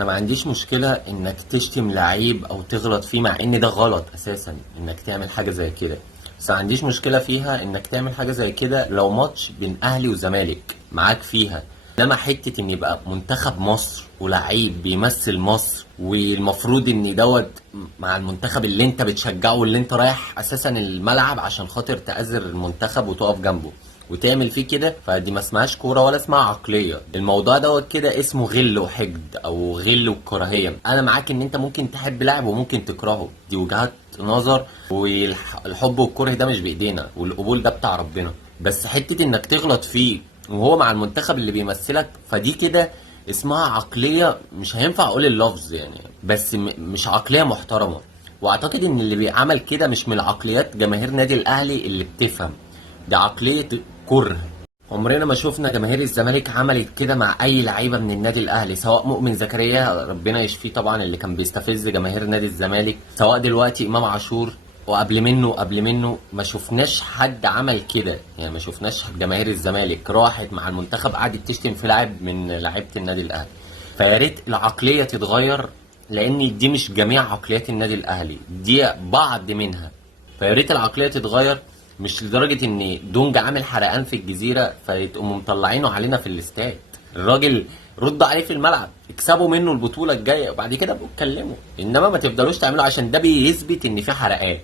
انا ما عنديش مشكله انك تشتم لعيب او تغلط فيه، مع ان ده غلط اساسا انك تعمل حاجه زي كده. بس ما عنديش مشكله فيها انك تعمل حاجه زي كده لو ماتش بين اهلي وزمالك معاك فيها. انما حته ان يبقى منتخب مصر ولعيب بيمثل مصر، والمفروض ان دوت مع المنتخب اللي انت بتشجعه واللي انت رايح اساسا الملعب عشان خاطر تأزر المنتخب وتقف جنبه وتعمل فيه كده، فدي ما اسمهاش كوره ولا اسمها عقليه. الموضوع دوت كده اسمه غل وحقد او غل وكراهيه. انا معاك ان انت ممكن تحب لاعب وممكن تكرهه، دي وجهات نظر، والحب والكره ده مش بايدينا، والقبول ده بتاع ربنا. بس حته انك تغلط فيه وهو مع المنتخب اللي بيمثلك، فدي كده اسمها عقليه. مش هينفع اقول اللفظ يعني، بس مش عقليه محترمه. واعتقد ان اللي بيعمل كده مش من عقليات جماهير نادي الاهلي اللي بتفهم، ده عقلية كره. عمرنا ما شفنا جماهير الزمالك عملت كده مع اي لعيبه من النادي الاهلي، سواء مؤمن زكريا ربنا يشفيه طبعا اللي كان بيستفز جماهير نادي الزمالك، سواء دلوقتي امام عاشور، وقبل منه ما شفناش حد عمل كده. يعني ما شفناش جماهير الزمالك راحت مع المنتخب قعدت تشتم في لاعب من لعيبه النادي الاهلي. فيا ريت العقليه تتغير، لان دي مش جميع عقليات النادي الاهلي، دي بعض منها. فيا ريت العقليه تتغير، مش لدرجه ان دونج عامل حرقان في الجزيره فيتقوموا مطلعينه علينا في الاستاد. الراجل ردوا عليه في الملعب، اكسبوا منه البطوله الجايه وبعد كده اتكلموا، انما ما تفضلوش تعملوا عشان ده بيثبت ان في حرقان.